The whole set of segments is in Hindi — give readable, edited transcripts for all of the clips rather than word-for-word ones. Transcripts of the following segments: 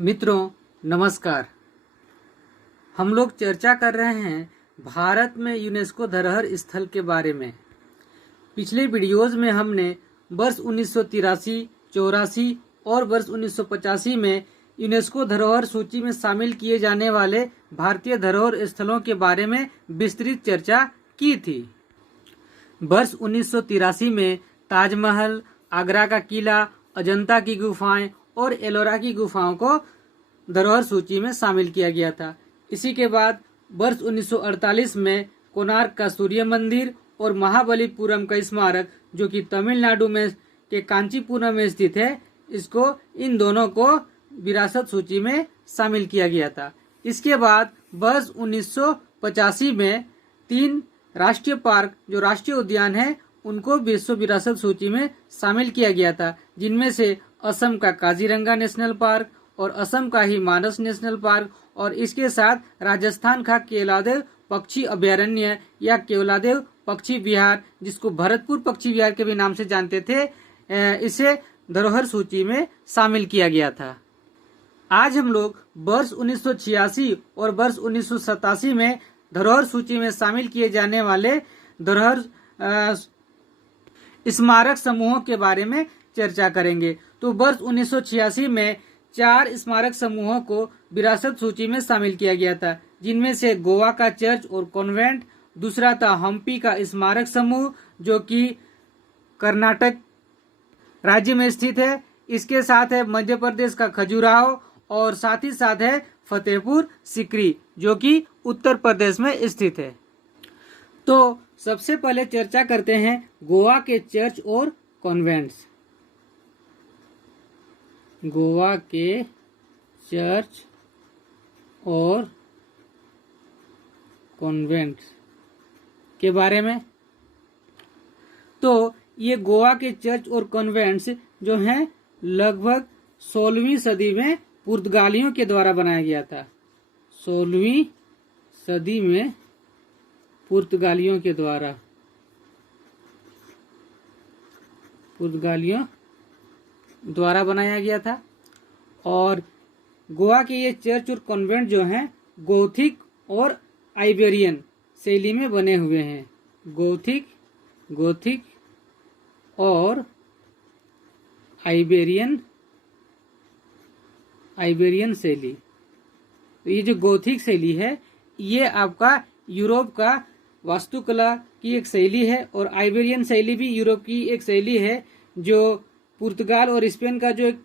मित्रों नमस्कार। हम लोग चर्चा कर रहे हैं भारत में यूनेस्को धरोहर स्थल के बारे में। पिछले वीडियोज में हमने वर्ष 1983, 84 और वर्ष 1985 में यूनेस्को धरोहर सूची में शामिल किए जाने वाले भारतीय धरोहर स्थलों के बारे में विस्तृत चर्चा की थी। वर्ष 1983 में ताजमहल, आगरा का किला, अजंता की गुफाएं और एलोरा की गुफाओं को धरोहर सूची में शामिल किया गया था। इसी के बाद वर्ष 1948 में कोणार्क का सूर्य मंदिर और महाबलीपुरम का स्मारक, जो कि तमिलनाडु में के कांचीपुरम में स्थित है, इन दोनों को विरासत सूची में शामिल किया गया था। इसके बाद वर्ष 1985 में 3 राष्ट्रीय पार्क, जो राष्ट्रीय उद्यान है, उनको विश्व विरासत सूची में शामिल किया गया था, जिनमें से असम का काजीरंगा नेशनल पार्क और असम का ही मानस नेशनल पार्क और इसके साथ राजस्थान का केवलादेव पक्षी अभयारण्य या केवलादेव पक्षी विहार, जिसको भरतपुर पक्षी विहार के भी नाम से जानते थे, इसे धरोहर सूची में शामिल किया गया था। आज हम लोग वर्ष 1986 और वर्ष 1987 में धरोहर सूची में शामिल किए जाने वाले धरोहर स्मारक समूहों के बारे में चर्चा करेंगे। तो वर्ष 1986 में 4 स्मारक समूहों को विरासत सूची में शामिल किया गया था, जिनमें से गोवा का चर्च और कॉन्वेंट, दूसरा था हम्पी का स्मारक समूह, जो कि कर्नाटक राज्य में स्थित है। इसके साथ है मध्य प्रदेश का खजुराहो और साथ ही साथ है फतेहपुर सीकरी, जो कि उत्तर प्रदेश में स्थित है। तो सबसे पहले चर्चा करते हैं गोवा के चर्च और कॉन्वेंट्स। गोवा के चर्च और कॉन्वेंट्स के बारे में। तो ये गोवा के चर्च और कॉन्वेंट्स जो हैं, लगभग 16वीं सदी में पुर्तगालियों के द्वारा बनाया गया था। 16वीं सदी में पुर्तगालियों द्वारा बनाया गया था। और गोवा के ये चर्च और कॉन्वेंट जो हैं, गोथिक और आइबेरियन शैली में बने हुए हैं। गोथिक और आइबेरियन शैली। तो ये जो गोथिक शैली है, ये आपका यूरोप का वास्तुकला की एक शैली है, और आइबेरियन शैली भी यूरोप की एक शैली है, जो पुर्तगाल और स्पेन का जो एक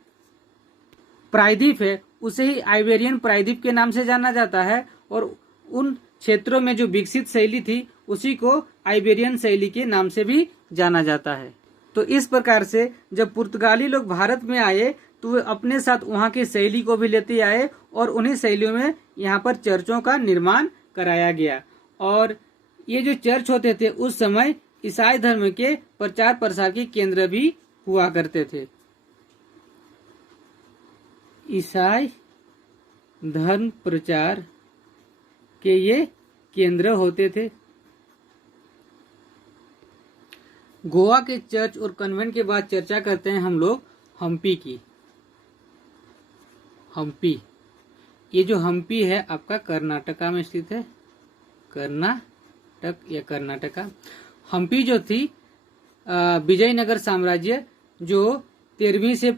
प्रायद्वीप है, उसे ही आइबेरियन प्रायद्वीप के नाम से जाना जाता है। और उन क्षेत्रों में जो विकसित शैली थी, उसी को आइबेरियन शैली के नाम से भी जाना जाता है। तो इस प्रकार से जब पुर्तगाली लोग भारत में आए, तो वे अपने साथ वहाँ की शैली को भी लेते आए, और उन्हीं शैलियों में यहाँ पर चर्चों का निर्माण कराया गया। और ये जो चर्च होते थे, उस समय ईसाई धर्म के प्रचार प्रसार के केंद्र भी हुआ करते थे। ईसाई धर्म प्रचार के ये केंद्र होते थे। गोवा के चर्च और कन्वेंट के बाद चर्चा करते हैं हम लोग हम्पी की। हम्पी, ये जो हम्पी है आपका कर्नाटका में स्थित है। कर्नाटका। हम्पी जो थी विजयनगर साम्राज्य, जो 13वीं से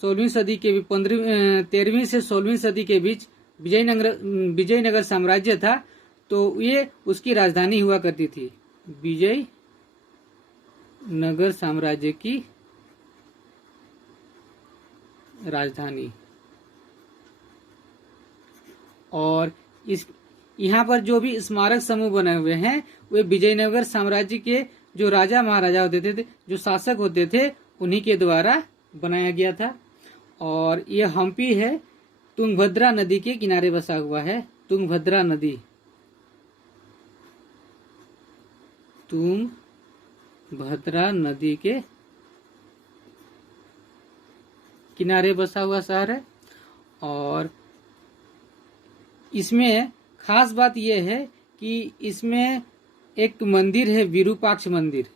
16वीं सदी के 13वीं से 16वीं सदी के बीच विजयनगर साम्राज्य था। तो ये उसकी राजधानी हुआ करती थी। विजयनगर साम्राज्य की राजधानी। और यहाँ पर जो भी स्मारक समूह बने हुए हैं, वे विजयनगर साम्राज्य के जो राजा महाराजा होते थे, जो शासक होते थे, उन्हीं के द्वारा बनाया गया था। और ये हम्पी है, तुंगभद्रा नदी के किनारे बसा हुआ है। तुंगभद्रा नदी के किनारे बसा हुआ शहर है। और इसमें खास बात यह है कि इसमें एक मंदिर है, विरूपाक्ष मंदिर,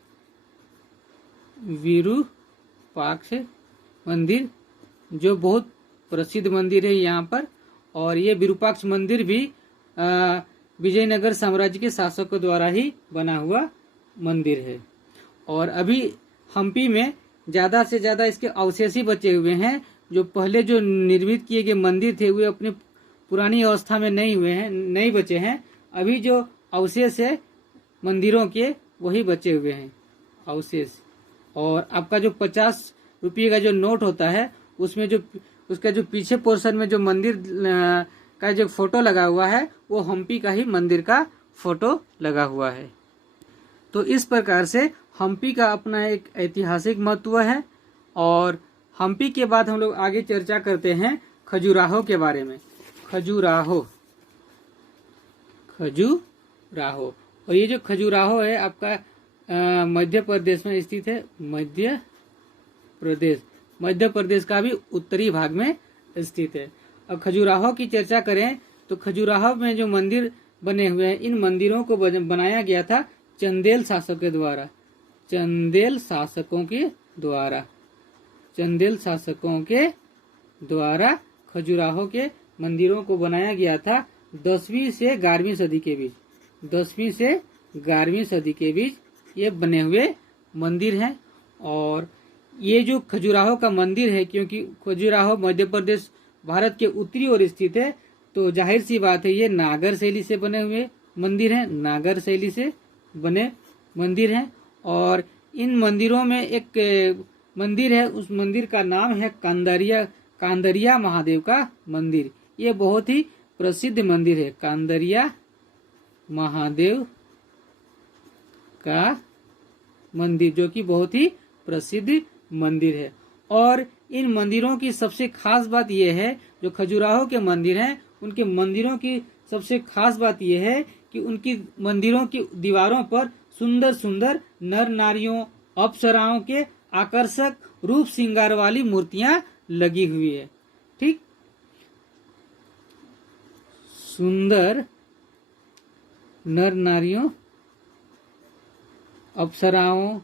जो बहुत प्रसिद्ध मंदिर है यहाँ पर। और ये विरूपाक्ष मंदिर भी विजयनगर साम्राज्य के शासकों द्वारा ही बना हुआ मंदिर है। और अभी हम्पी में ज़्यादा से ज़्यादा इसके अवशेष ही बचे हुए हैं। जो पहले जो निर्मित किए गए मंदिर थे वे अपनी पुरानी अवस्था में नहीं बचे हैं। अभी जो अवशेष है मंदिरों के वही बचे हुए हैं अवशेष। और आपका जो 50 रुपये का जो नोट होता है उसमें जो उसका जो पीछे पोर्शन में जो मंदिर का जो फोटो लगा हुआ है वो हम्पी का ही मंदिर का फोटो लगा हुआ है। तो इस प्रकार से हम्पी का अपना एक ऐतिहासिक महत्व है। और हम्पी के बाद हम लोग आगे चर्चा करते हैं खजुराहो के बारे में। खजुराहो और ये जो खजुराहो है आपका मध्य प्रदेश में स्थित है। मध्य प्रदेश का भी उत्तरी भाग में स्थित है। अब खजुराहो की चर्चा करें तो खजुराहो में जो मंदिर बने हुए हैं इन मंदिरों को बनाया गया था चंदेल शासकों के द्वारा खजुराहो के मंदिरों को बनाया गया था 10वीं से 11वीं सदी के बीच। 10वीं से 11वीं सदी के बीच ये बने हुए मंदिर हैं। और ये जो खजुराहो का मंदिर है, क्योंकि खजुराहो मध्य प्रदेश भारत के उत्तरी ओर स्थित है, तो जाहिर सी बात है ये नागर शैली से बने हुए मंदिर हैं। नागर शैली से बने मंदिर हैं। और इन मंदिरों में एक मंदिर है, उस मंदिर का नाम है कांदरिया महादेव का मंदिर। ये बहुत ही प्रसिद्ध मंदिर है, कांदरिया महादेव का मंदिर, जो कि बहुत ही प्रसिद्ध मंदिर है। और इन मंदिरों की सबसे खास बात यह है, जो खजुराहो के मंदिर हैं उनके मंदिरों की सबसे खास बात यह है कि उनकी मंदिरों की दीवारों पर सुंदर सुंदर नर नारियों अप्सराओं के आकर्षक रूप श्रृंगार वाली मूर्तियां लगी हुई है। ठीक, सुंदर नर नारियों अप्सराओं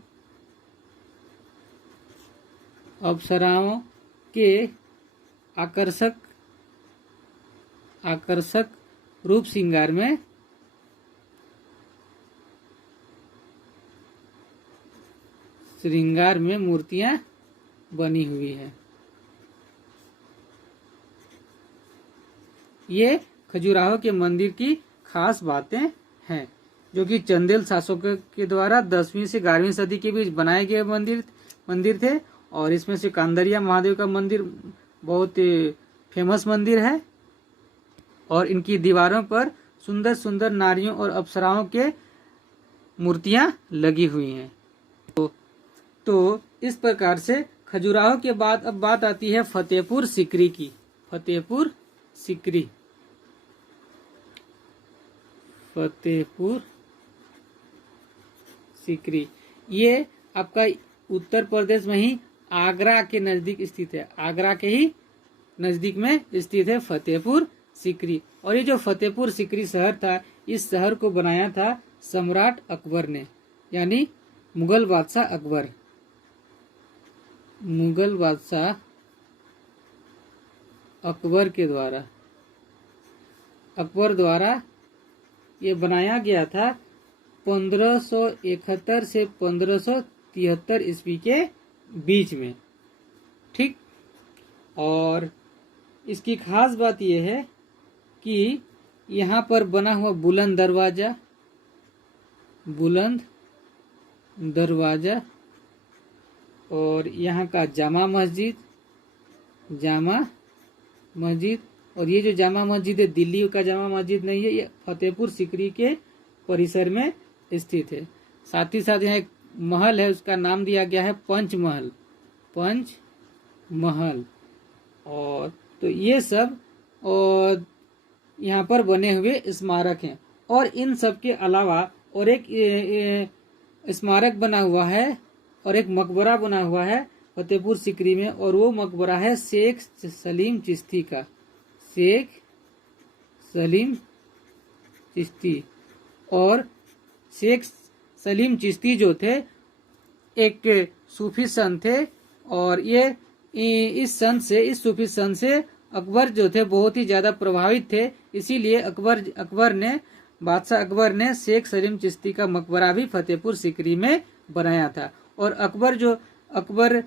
के आकर्षक रूप श्रृंगार में मूर्तियां बनी हुई है। ये खजुराहो के मंदिर की खास बातें हैं, जो कि चंदेल शासकों के द्वारा 10वीं से 11वीं सदी के बीच बनाए गए मंदिर थे। और इसमें से कांदरिया महादेव का मंदिर बहुत फेमस मंदिर है। और इनकी दीवारों पर सुंदर सुंदर नारियों और अप्सराओं के मूर्तियां लगी हुई हैं। तो इस प्रकार से खजुराहो के बाद अब बात आती है फतेहपुर सीकरी की। फतेहपुर सीकरी ये आपका उत्तर प्रदेश में ही आगरा के नजदीक स्थित है। आगरा के ही नजदीक में स्थित है फतेहपुर सीकरी। और ये जो फतेहपुर सीकरी शहर था, इस शहर को बनाया था सम्राट अकबर ने, यानी मुगल बादशाह अकबर द्वारा ये बनाया गया था 1571 से 1573 ईस्वी के बीच में। ठीक, और इसकी खास बात यह है कि यहाँ पर बना हुआ बुलंद दरवाजा और यहाँ का जामा मस्जिद और ये जो जामा मस्जिद है दिल्ली का जामा मस्जिद नहीं है, ये फतेहपुर सीकरी के परिसर में स्थित है। साथ ही साथ यहाँ एक महल है, उसका नाम दिया गया है पंच महल। और तो ये सब और यहाँ पर बने हुए स्मारक हैं। और इन सब के अलावा और एक स्मारक बना हुआ है और एक मकबरा बना हुआ है फतेहपुर सीकरी में, और वो मकबरा है शेख सलीम चिश्ती का। शेख सलीम चिश्ती। और शेख सलीम चिश्ती जो थे एक सूफी संत थे, और ये इस सूफी संत से अकबर जो थे बहुत ही ज्यादा प्रभावित थे। इसीलिए बादशाह अकबर ने शेख सलीम चिश्ती का मकबरा भी फतेहपुर सीकरी में बनाया था। और अकबर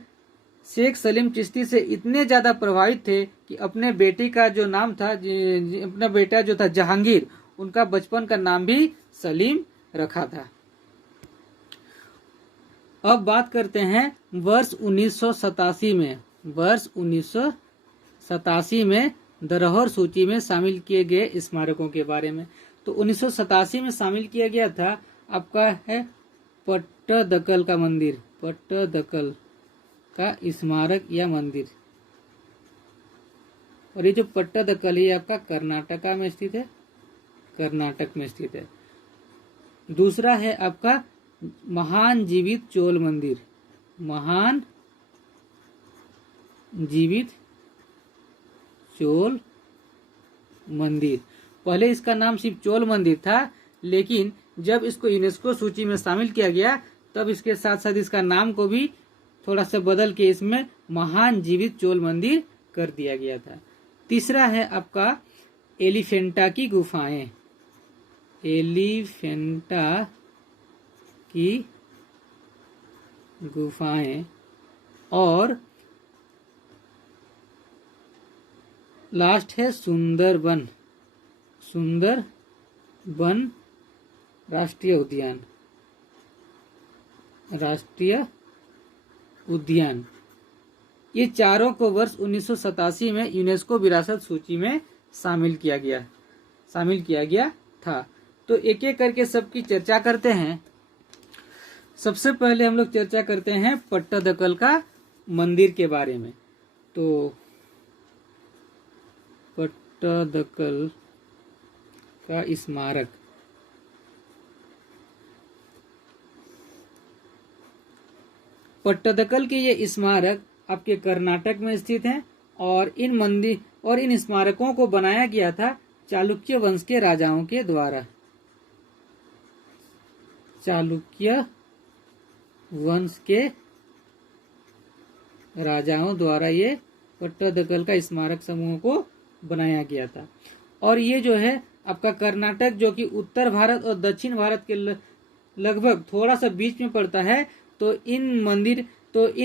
शेख सलीम चिश्ती से इतने ज्यादा प्रभावित थे कि अपने बेटे का जो नाम था, अपना बेटा जो था जहांगीर, उनका बचपन का नाम भी सलीम रखा था। अब बात करते हैं वर्ष 1987 में। वर्ष 1987 में धरोहर सूची में शामिल किए गए स्मारकों के बारे में। तो 1987 में शामिल किया गया था आपका है पट्टदकल का मंदिर, पट्टदकल का स्मारक या मंदिर। और ये जो पट्टदकल है आपका कर्नाटका में स्थित है, कर्नाटक में स्थित है। दूसरा है आपका महान जीवित चोल मंदिर, महान जीवित चोल मंदिर। पहले इसका नाम सिर्फ चोल मंदिर था, लेकिन जब इसको यूनेस्को सूची में शामिल किया गया तब इसके साथ साथ इसका नाम को भी थोड़ा सा बदल के इसमें महान जीवित चोल मंदिर कर दिया गया था। तीसरा है आपका एलिफेंटा की गुफाएं, एलिफेंटा की गुफाएं। और लास्ट है सुंदरबन, सुंदरबन राष्ट्रीय उद्यान, राष्ट्रीय उद्यान। ये चारों को वर्ष 1987 में यूनेस्को विरासत सूची में शामिल किया गया था। तो एक एक करके सबकी चर्चा करते हैं। सबसे पहले हम लोग चर्चा करते हैं पट्टदकल का मंदिर के बारे में। तो पट्टदकल का स्मारक, पट्टदकल के ये स्मारक आपके कर्नाटक में स्थित हैं। और इन स्मारकों को बनाया गया था चालुक्य वंश के राजाओं के द्वारा, चालुक्य वंश के राजाओं द्वारा ये पट्टदकल का स्मारक समूह को बनाया गया था। और ये जो है आपका कर्नाटक, जो कि उत्तर भारत और दक्षिण भारत के लगभग थोड़ा सा बीच में पड़ता है। तो इन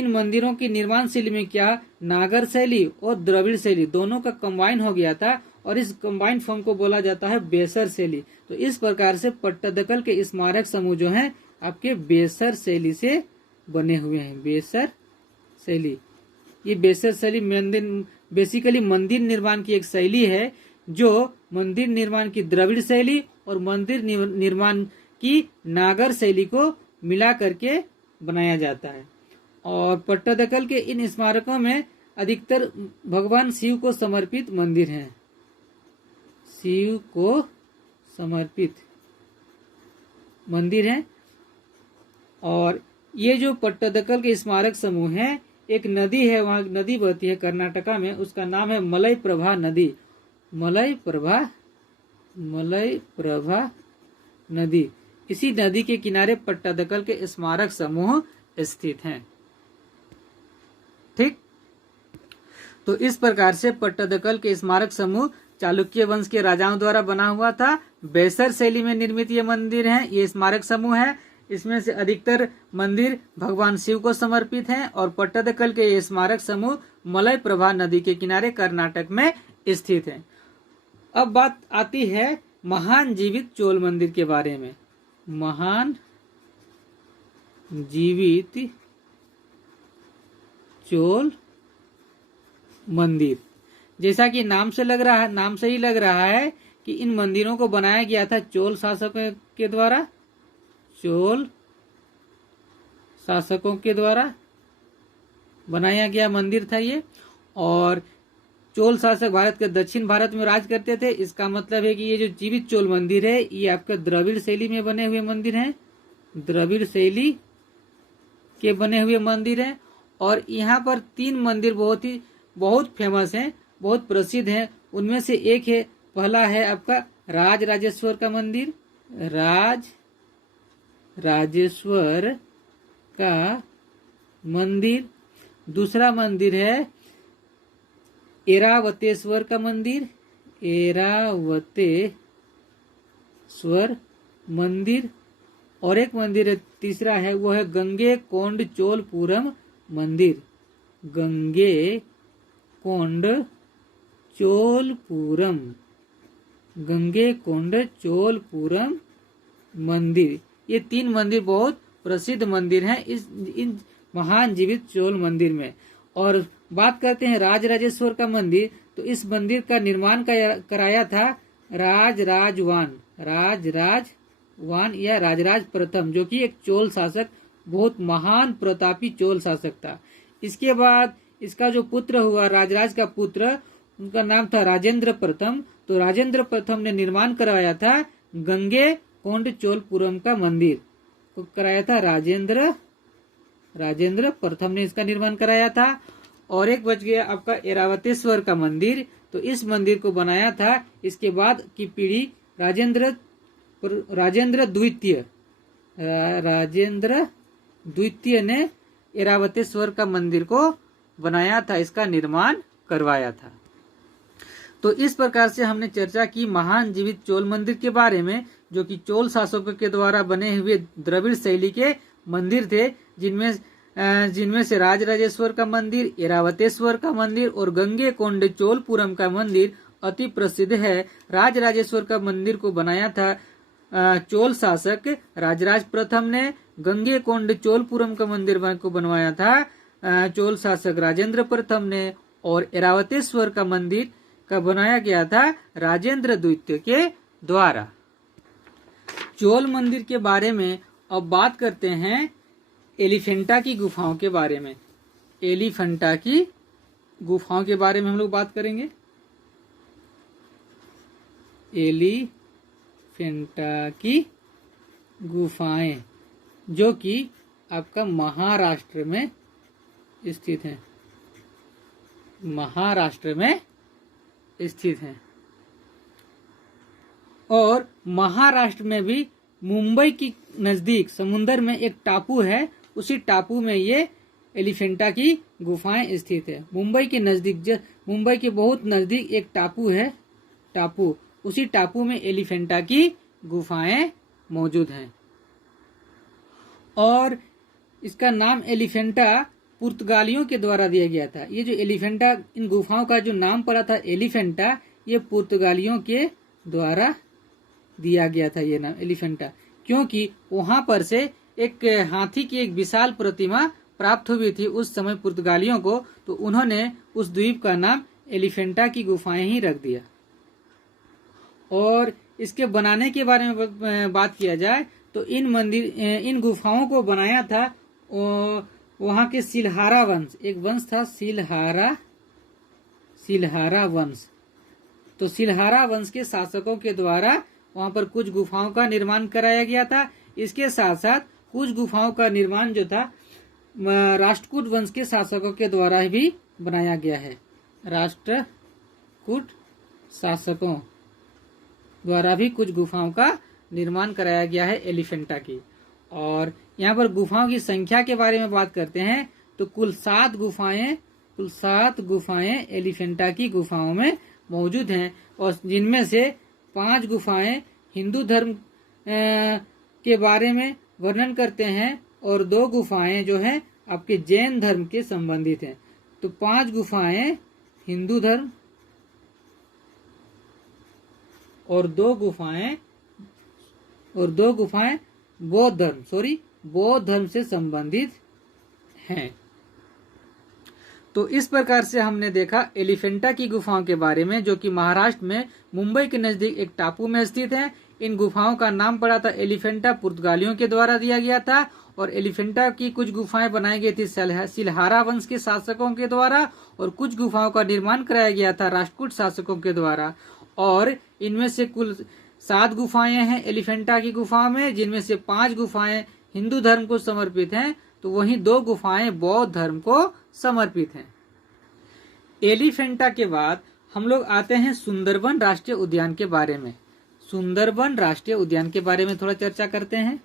मंदिरों की निर्माण शैली में क्या नागर शैली और द्रविड़ शैली दोनों का कंबाइन हो गया था, और इस कंबाइन फॉर्म को बोला जाता है बेसर शैली। तो इस प्रकार से पट्टदकल के स्मारक समूह जो हैं आपके बेसर शैली से बने हुए हैं, बेसर शैली। ये बेसर शैली बेसिकली मंदिर निर्माण की एक शैली है, जो मंदिर निर्माण की द्रविड़ शैली और मंदिर निर्माण की नागर शैली को मिला करके बनाया जाता है। और पट्टदकल के इन स्मारकों में अधिकतर भगवान शिव को समर्पित मंदिर हैं, शिव को समर्पित मंदिर हैं। और ये जो पट्टदकल के स्मारक समूह हैं, एक नदी है, वहां नदी बहती है कर्नाटका में, उसका नाम है मलयप्रभा नदी, मलयप्रभा नदी। इसी नदी के किनारे पट्टदकल के स्मारक समूह स्थित हैं। ठीक, तो इस प्रकार से पट्टदकल के स्मारक समूह चालुक्य वंश के राजाओं द्वारा बना हुआ था। बेसर शैली में निर्मित ये मंदिर हैं, ये स्मारक समूह है। इसमें से अधिकतर मंदिर भगवान शिव को समर्पित हैं। और पट्टदकल के ये स्मारक समूह मलयप्रभा नदी के किनारे कर्नाटक में स्थित हैं। अब बात आती है महान जीवित चोल मंदिर के बारे में। महान जीवित चोल मंदिर, जैसा कि नाम से ही लग रहा है कि इन मंदिरों को बनाया गया था चोल शासकों के द्वारा, चोल शासकों के द्वारा बनाया गया मंदिर था ये। और चोल शासक भारत के दक्षिण भारत में राज करते थे। इसका मतलब है कि ये जो जीवित चोल मंदिर है ये आपका द्रविड़ शैली में बने हुए मंदिर हैं, द्रविड़ शैली के बने हुए मंदिर हैं। और यहाँ पर 3 मंदिर बहुत फेमस हैं, बहुत प्रसिद्ध हैं। उनमें से एक है, पहला है आपका राज राजेश्वर का मंदिर, राज राजेश्वर का मंदिर। दूसरा मंदिर है ऐरावतेश्वर का मंदिर, ऐरावतेश्वर मंदिर। और एक मंदिर है तीसरा है, वो है गंगे कोंड चोलपुरम मंदिर, गंगे कोंड चोलपुरम, गंगे कोंड चोलपुरम मंदिर। ये 3 मंदिर बहुत प्रसिद्ध मंदिर हैं इन महान जीवित चोल मंदिर में। और बात करते हैं राजराजेश्वर का मंदिर, तो इस मंदिर का निर्माण कराया था राजराजवान या राजराज प्रथम, जो कि एक चोल शासक, बहुत महान प्रतापी चोल शासक था। इसके बाद इसका जो पुत्र हुआ, राजराज का पुत्र, उनका नाम था राजेंद्र प्रथम। तो राजेंद्र प्रथम ने निर्माण करवाया था गंगे कोंड चोलपुरम का मंदिर को कराया था राजेंद्र प्रथम ने इसका निर्माण कराया था। और एक बच गया आपका ऐरावतेश्वर का मंदिर, तो इस मंदिर को बनाया था इसके बाद की पीढ़ी राजेंद्र द्वितीय ने ऐरावतेश्वर का मंदिर को बनाया था, इसका निर्माण करवाया था। तो इस प्रकार से हमने चर्चा की महान जीवित चोल मंदिर के बारे में, जो कि चोल शासकों के द्वारा बने हुए द्रविड़ शैली के मंदिर थे, जिनमें से राजराजेश्वर का मंदिर, ऐरावतेश्वर का मंदिर और गंगे कोंड चोलपुरम का मंदिर अति प्रसिद्ध है। राजराजेश्वर का मंदिर को बनाया था चोल शासक राजराज प्रथम ने, गंगे कोंड चोलपुरम का मंदिर को बनवाया था चोल शासक राजेंद्र प्रथम ने, और ऐरावतेश्वर का मंदिर का बनाया गया था राजेंद्र द्वितीय के द्वारा। चोल मंदिर के बारे में अब बात करते हैं एलिफेंटा की गुफाओं के बारे में। एलिफेंटा की गुफाओं के बारे में हम लोग बात करेंगे। एलिफेंटा की गुफाएं जो कि आपका महाराष्ट्र में स्थित है, महाराष्ट्र में स्थित है। और महाराष्ट्र में भी मुंबई की नजदीक समुंदर में एक टापू है, उसी टापू में ये एलिफेंटा की गुफाएं स्थित है। मुंबई के नजदीक, मुंबई के बहुत नजदीक एक टापू है, उसी टापू में एलिफेंटा की गुफाएं मौजूद हैं। और इसका नाम एलिफेंटा पुर्तगालियों के द्वारा दिया गया था। ये जो एलिफेंटा, इन गुफाओं का जो नाम पड़ा था एलिफेंटा, ये पुर्तगालियों के द्वारा दिया गया था ये नाम एलिफेंटा, क्योंकि वहां पर से एक हाथी की एक विशाल प्रतिमा प्राप्त हुई थी उस समय पुर्तगालियों को, तो उन्होंने उस द्वीप का नाम एलिफेंटा की गुफाएं ही रख दिया। और इसके बनाने के बारे में बात किया जाए तो इन गुफाओं को बनाया था वहां के सिलहारा वंश, एक वंश था सिलहारा वंश। तो सिलहारा वंश के शासकों के द्वारा वहां पर कुछ गुफाओं का निर्माण कराया गया था। इसके साथ साथ कुछ गुफाओं का निर्माण जो था राष्ट्रकूट वंश के शासकों के द्वारा भी बनाया गया है। राष्ट्रकूट शासकों द्वारा भी कुछ गुफाओं का निर्माण कराया गया है एलिफेंटा की। और यहाँ पर गुफाओं की संख्या के बारे में बात करते हैं तो कुल 7 गुफाएं एलिफेंटा की गुफाओं में मौजूद हैं, और जिनमें से 5 गुफाएं हिंदू धर्म के बारे में वर्णन करते हैं और 2 गुफाएं जो हैं आपके जैन धर्म के संबंधित हैं। तो 5 गुफाएं हिंदू धर्म और 2 गुफाएं बौद्ध धर्म से संबंधित हैं। तो इस प्रकार से हमने देखा एलिफेंटा की गुफाओं के बारे में, जो कि महाराष्ट्र में मुंबई के नजदीक एक टापू में स्थित है। इन गुफाओं का नाम पड़ा था एलिफेंटा, पुर्तगालियों के द्वारा दिया गया था। और एलिफेंटा की कुछ गुफाएं बनाई गई थी सिलहारा वंश के शासकों के द्वारा, और कुछ गुफाओं का निर्माण कराया गया था राष्ट्रकूट शासकों के द्वारा। और इनमें से कुल 7 गुफाएं हैं एलिफेंटा की गुफाओं में, जिनमें से 5 गुफाएं हिंदू धर्म को समर्पित हैं, तो वहीं 2 गुफाएं बौद्ध धर्म को समर्पित हैं। एलिफेंटा के बाद हम लोग आते हैं सुंदरबन राष्ट्रीय उद्यान के बारे में। सुंदरबन राष्ट्रीय उद्यान के बारे में थोड़ा चर्चा करते हैं।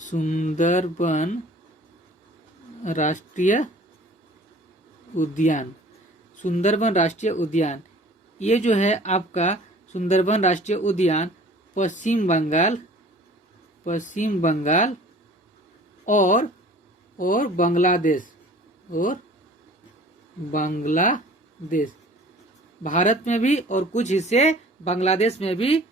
सुंदरबन राष्ट्रीय उद्यान, सुंदरबन राष्ट्रीय उद्यान। ये जो है आपका सुंदरबन राष्ट्रीय उद्यान पश्चिम बंगाल और बांग्लादेश भारत में भी और कुछ हिस्से बांग्लादेश में भी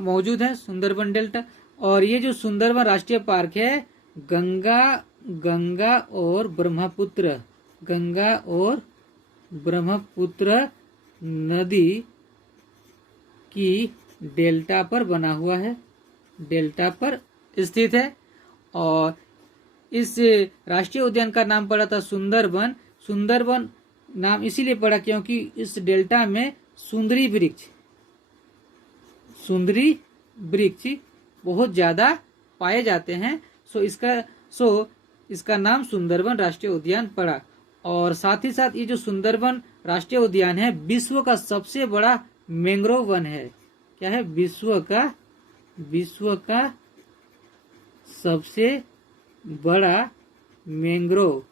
मौजूद है सुंदरबन डेल्टा। और ये जो सुंदरबन राष्ट्रीय पार्क है गंगा और ब्रह्मपुत्र नदी की डेल्टा पर बना हुआ है, डेल्टा पर स्थित है। और इस राष्ट्रीय उद्यान का नाम पड़ा था सुंदरबन। सुंदरबन नाम इसीलिए पड़ा क्योंकि इस डेल्टा में सुंदरी वृक्ष बहुत ज्यादा पाए जाते हैं। सो इसका नाम सुंदरबन राष्ट्रीय उद्यान पड़ा। और साथ ही साथ ये जो सुंदरबन राष्ट्रीय उद्यान है विश्व का सबसे बड़ा मैंग्रोव वन है। क्या है? विश्व का सबसे बड़ा मैंग्रोव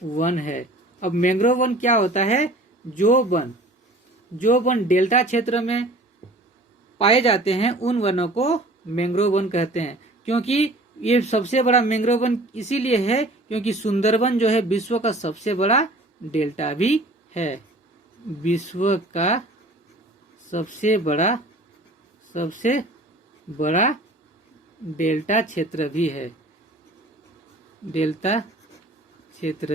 वन है। अब मैंग्रोव वन क्या होता है? जो वन डेल्टा क्षेत्र में पाए जाते हैं उन वनों को मैंग्रोव वन कहते हैं। क्योंकि ये सबसे बड़ा मैंग्रोव वन इसीलिए है क्योंकि सुंदरबन जो है विश्व का सबसे बड़ा डेल्टा भी है, विश्व का सबसे बड़ा डेल्टा क्षेत्र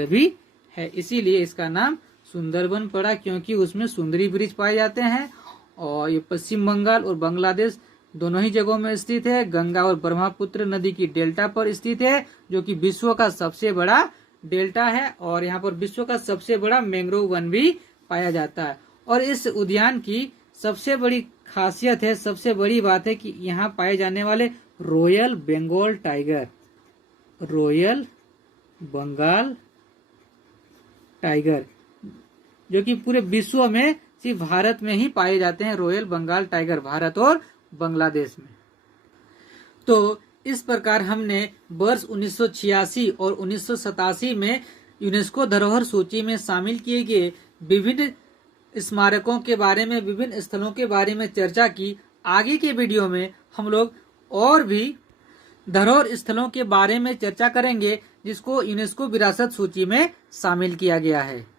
भी है, इसीलिए इसका नाम सुंदरबन पड़ा क्योंकि उसमें सुंदरी वृक्ष पाए जाते हैं। और ये पश्चिम बंगाल और बांग्लादेश दोनों ही जगहों में स्थित है। गंगा और ब्रह्मपुत्र नदी की डेल्टा पर स्थित है जो कि विश्व का सबसे बड़ा डेल्टा है। और यहाँ पर विश्व का सबसे बड़ा मैंग्रोव वन भी पाया जाता है। और इस उद्यान की सबसे बड़ी खासियत है, सबसे बड़ी बात है कि यहाँ पाए जाने वाले रॉयल बंगाल टाइगर जो कि पूरे विश्व में सिर्फ भारत में ही पाए जाते हैं, रॉयल बंगाल टाइगर भारत और बांग्लादेश में। तो इस प्रकार हमने वर्ष 1986 और 1987 में यूनेस्को धरोहर सूची में शामिल किए गए विभिन्न स्मारकों के बारे में, विभिन्न स्थलों के बारे में चर्चा की। आगे के वीडियो में हम लोग और भी धरोहर स्थलों के बारे में चर्चा करेंगे जिसको यूनेस्को विरासत सूची में शामिल किया गया है।